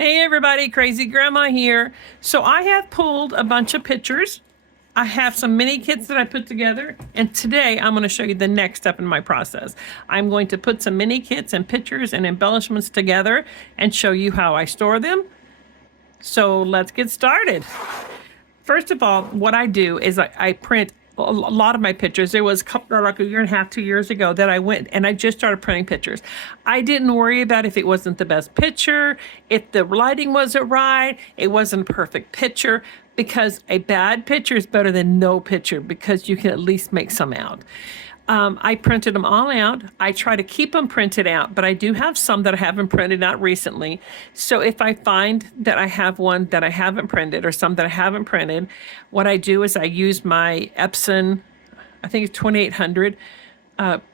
Hey everybody, Crazy Grandma here. So I have pulled a bunch of pictures. I have some mini kits that I put together, and today I'm going to show you the next step in my process. I'm going to put some mini kits and pictures and embellishments together and show you how I store them. So let's get started. First of all, what I do is I print a lot of my pictures. There was a couple, like a year and a half, 2 years ago, that I went and I just started printing pictures. I didn't worry about if it wasn't the best picture, if the lighting wasn't right, it wasn't a perfect picture, because a bad picture is better than no picture because you can at least make some out. I printed them all out. I try to keep them printed out, but I do have some that I haven't printed out recently. So if I find that I have one that I haven't printed or some that I haven't printed, what I do is I use my Epson, I think it's 2800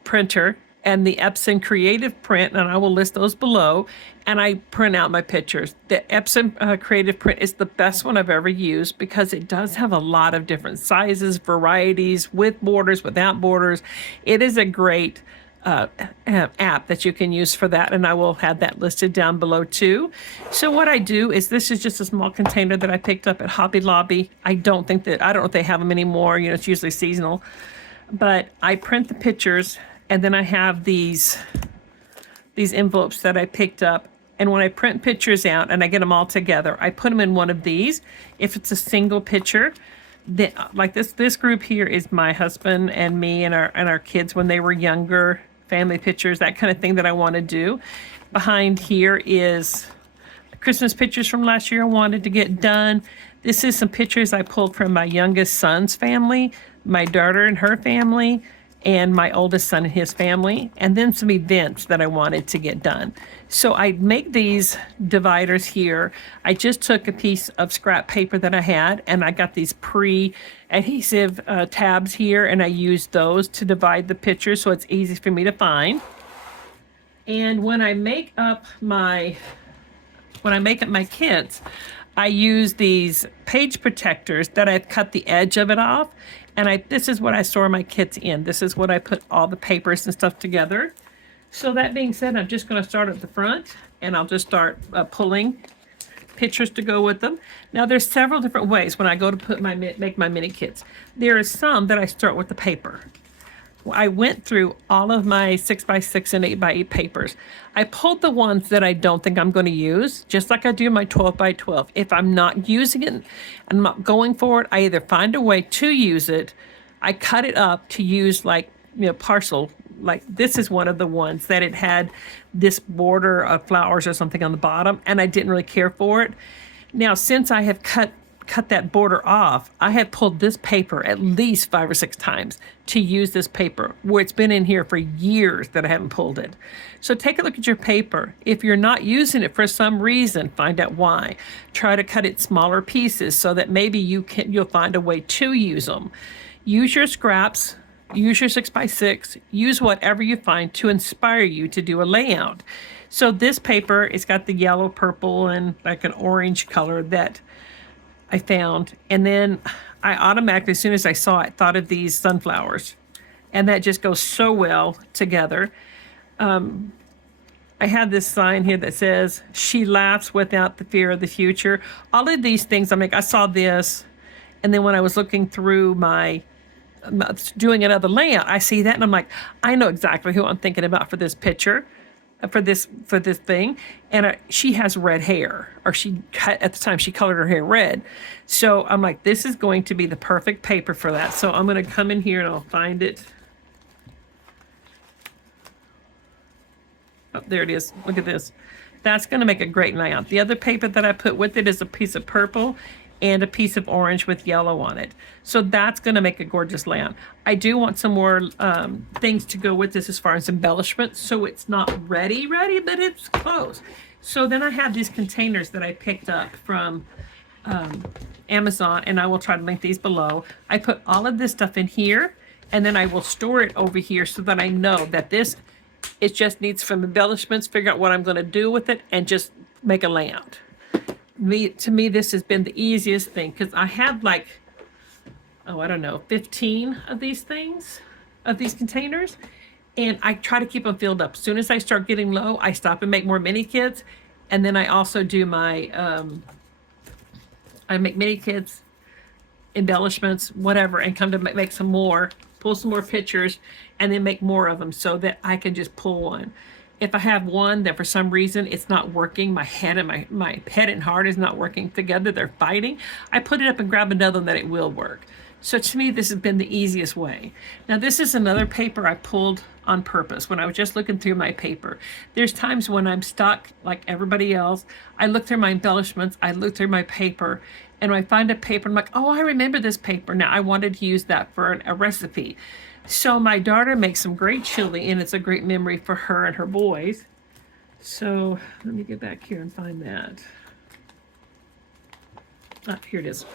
printer, and the Epson Creative Print, and I will list those below, and I print out my pictures. The Epson Creative Print is the best one I've ever used because it does have a lot of different sizes, varieties, with borders, without borders. It is a great app that you can use for that, and I will have that listed down below too. So what I do is, this is just a small container that I picked up at Hobby Lobby. I don't know if they have them anymore. You know, it's usually seasonal. But I print the pictures, and then I have these envelopes that I picked up. And when I print pictures out and I get them all together, I put them in one of these. If it's a single picture, like this group here is my husband and me and our kids when they were younger, family pictures, that kind of thing that I want to do. Behind here is Christmas pictures from last year I wanted to get done. This is some pictures I pulled from my youngest son's family, my daughter and her family, and my oldest son and his family, and then some events that I wanted to get done. So I make these dividers here. I just took a piece of scrap paper that I had, and I got these pre-adhesive tabs here, and I used those to divide the pictures so it's easy for me to find. And when I make up my kits, I use these page protectors that I've cut the edge of it off, and this is what I store my kits in. This is what I put all the papers and stuff together. So that being said, I'm just going to start at the front, and I'll just start pulling pictures to go with them. Now there's several different ways when I go to make my mini kits. There is some that I start with the paper. I went through all of my 6x6 and 8x8 papers. I pulled the ones that I don't think I'm going to use, just like I do my 12x12. If I'm not using it, I'm not going for it, I either find a way to use it, I cut it up to use, like, parcel. Like this is one of the ones that it had this border of flowers or something on the bottom, and I didn't really care for it. Now, since I have cut that border off, I have pulled this paper at least 5 or 6 times to use this paper, where it's been in here for years that I haven't pulled it. So take a look at your paper. If you're not using it for some reason, find out why. Try to cut it smaller pieces so that maybe you'll find a way to use them. Use your scraps, use your 6x6, use whatever you find to inspire you to do a layout. So this paper, it's got the yellow, purple, and like an orange color that I found, and then I automatically, as soon as I saw it, thought of these sunflowers, and that just goes so well together. I had this sign here that says, "She laughs without the fear of the future." All of these things, I saw this, and then when I was looking through doing another layout, I see that, and I'm like, I know exactly who I'm thinking about for this picture. For this thing, and she has red hair, or at the time she colored her hair red, so I'm like, this is going to be the perfect paper for that. So I'm going to come in here and I'll find it. Oh, there it is. Look at this. That's going to make a great layout. The other paper that I put with it is a piece of purple and a piece of orange with yellow on it. So that's going to make a gorgeous layout. I do want some more things to go with this as far as embellishments, so it's not ready, but it's close. So then I have these containers that I picked up from Amazon, and I will try to link these below. I put all of this stuff in here, and then I will store it over here so that I know that it just needs some embellishments, figure out what I'm going to do with it, and just make a layout. To me, this has been the easiest thing, because I have like, I don't know, 15 of these containers, and I try to keep them filled up. As soon as I start getting low, I stop and make more mini kits, And then I also do my, I make mini kits, embellishments, whatever, and come to make some more, pull some more pictures, and then make more of them so that I can just pull one. If I have one that for some reason it's not working, my head and my head and heart is not working together, they're fighting, I put it up and grab another one that it will work. So to me, this has been the easiest way. Now, this is another paper I pulled on purpose when I was just looking through my paper. There's times when I'm stuck like everybody else. I look through my embellishments, I look through my paper, and when I find a paper, I'm like, oh, I remember this paper. Now, I wanted to use that for a recipe. So my daughter makes some great chili, and it's a great memory for her and her boys. So let me get back here and find that. Ah, here it is.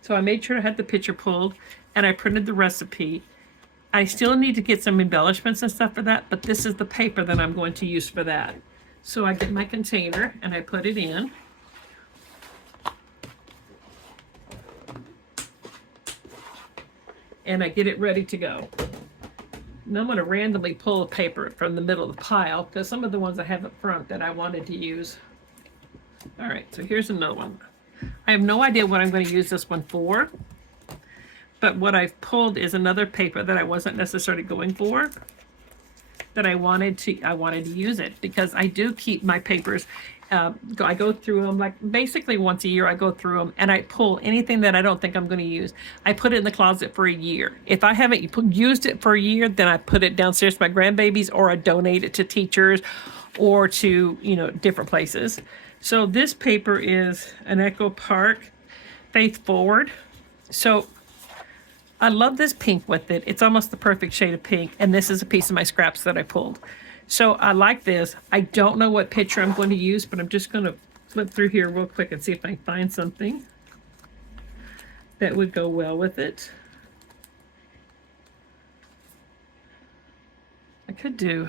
So I made sure I had the picture pulled, and I printed the recipe. I still need to get some embellishments and stuff for that, but this is the paper that I'm going to use for that. So I get my container, and I put it in. And I get it ready to go. Now I'm going to randomly pull a paper from the middle of the pile, because some of the ones I have up front that I wanted to use. All right, so here's another one. I have no idea what I'm going to use this one for, but what I've pulled is another paper that I wasn't necessarily going for, that I wanted to use it, because I do keep my papers. I go through them like basically once a year. I go through them and I pull anything that I don't think I'm going to use. I put it in the closet for a year. If I haven't used it for a year, then I put it downstairs to my grandbabies, or I donate it to teachers or to, different places. So this paper is an Echo Park Faith Forward. So I love this pink with it. It's almost the perfect shade of pink. And this is a piece of my scraps that I pulled. So I like this. I don't know what picture I'm going to use, but I'm just going to flip through here real quick and see if I can find something that would go well with it. I could do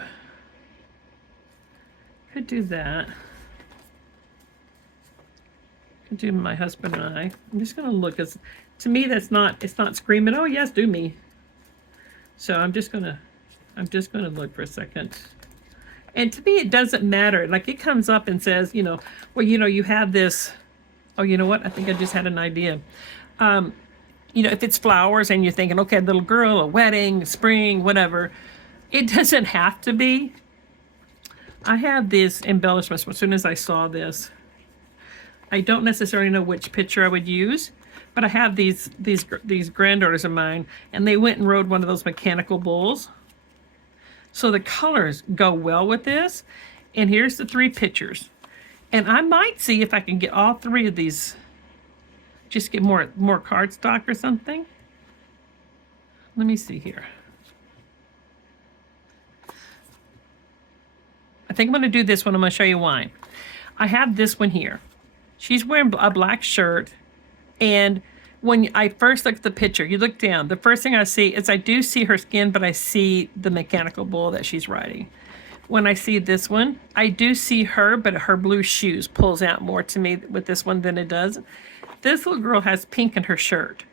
that. Could do my husband and I. I'm just going to look. To me, it's not screaming, oh yes, do me. So I'm just going to look for a second. And to me, it doesn't matter. Like, it comes up and says, well, you have this. Oh, you know what? I think I just had an idea. If it's flowers and you're thinking, okay, a little girl, a wedding, spring, whatever, it doesn't have to be. I have these embellishments. As soon as I saw this, I don't necessarily know which picture I would use, but I have these granddaughters of mine, and they went and rode one of those mechanical bulls. So the colors go well with this. And here's the 3 pictures. And I might see if I can get all 3 of these, just get more cardstock or something. Let me see here. I think I'm going to do this one. I'm going to show you why. I have this one here. She's wearing a black shirt, and when I first look at the picture, you look down, the first thing I see is I do see her skin, but I see the mechanical bull that she's riding. When I see this one, I do see her, but her blue shoes pulls out more to me with this one than it does. This little girl has pink in her shirt.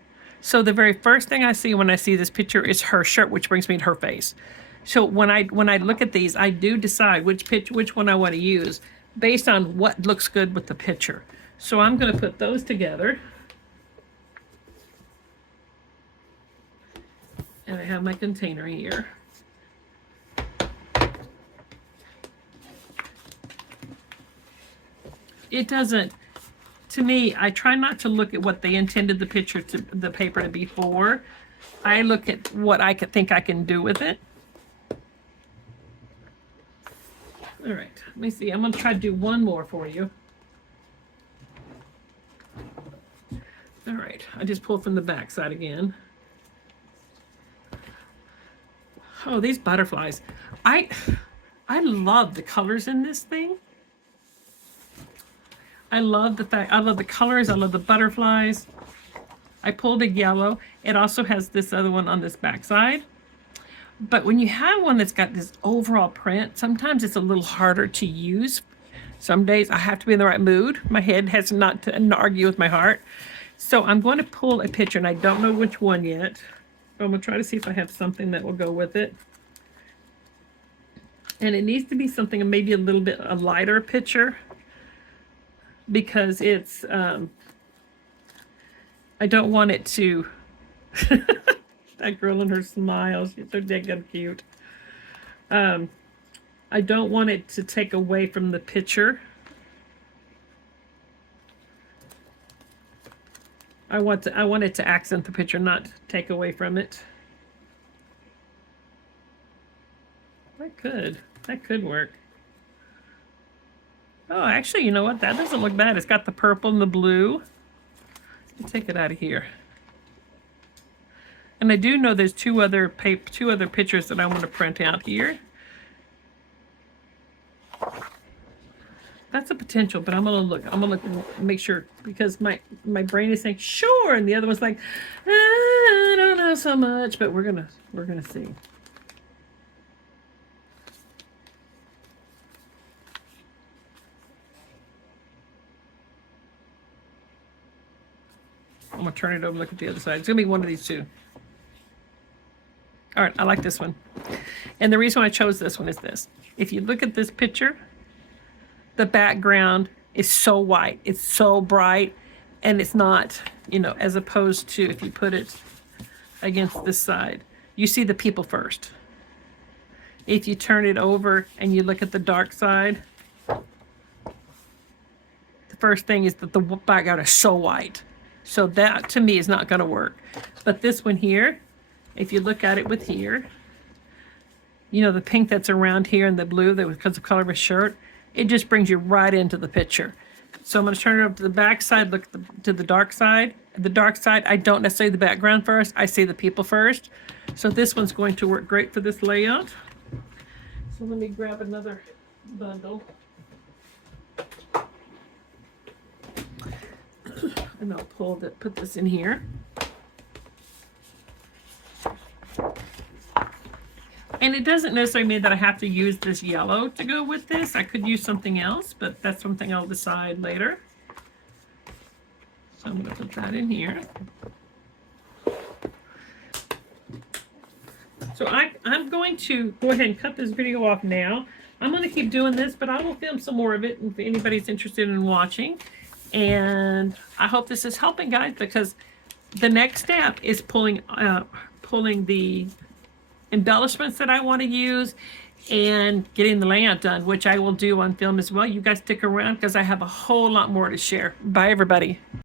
So the very first thing I see when I see this picture is her shirt, which brings me to her face. So when I look at these, I do decide which one I want to use based on what looks good with the picture. So I'm going to put those together. And I have my container here. It doesn't, to me, I try not to look at what they intended the paper to be for. I look at what I think I can do with it. All right, let me see. I'm going to try to do one more for you. All right, I just pulled from the back side again. Oh, these butterflies. I love the colors in this thing. I love the colors. I love the butterflies. I pulled a yellow. It also has this other one on this back side. But when you have one that's got this overall print, sometimes it's a little harder to use. Some days I have to be in the right mood. My head has not to argue with my heart. So I'm going to pull a picture, and I don't know which one yet. I'm going to try to see if I have something that will go with it. And it needs to be something maybe a little bit a lighter picture, because it's I don't want it to that girl and her smile, she's so damn cute. I don't want it to take away from the picture. I want it to accent the picture, not take away from it. That could work. Oh, actually, you know what? That doesn't look bad. It's got the purple and the blue. Let's take it out of here. And I do know there's two other pictures that I want to print out here. That's a potential, but I'm gonna look and make sure, because my brain is saying sure, and the other one's like, I don't know so much, but we're gonna see. I'm gonna turn it over, look at the other side. It's gonna be one of these two. All right, I like this one. And the reason why I chose this one is this. If you look at this picture, the background is so white, it's so bright, and it's not, you know, as opposed to if you put it against this side, you see the people first. If you turn it over and you look at the dark side, the first thing is that the background is so white. So that to me is not going to work. But this one here, if you look at it with here, you know, the pink that's around here and the blue that was because of the color of his shirt, it just brings you right into the picture. So I'm going to turn it over to the back side, look to the dark side. The dark side, I don't necessarily the background first, I see the people first. So this one's going to work great for this layout. So let me grab another bundle. And I'll put this in here. And it doesn't necessarily mean that I have to use this yellow to go with this. I could use something else, but that's something I'll decide later. So I'm going to put that in here. So I'm going to go ahead and cut this video off now. I'm going to keep doing this, but I will film some more of it if anybody's interested in watching. And I hope this is helping, guys, because the next step is pulling the embellishments that I want to use and getting the layout done, which I will do on film as well. You guys stick around because I have a whole lot more to share. Bye, everybody.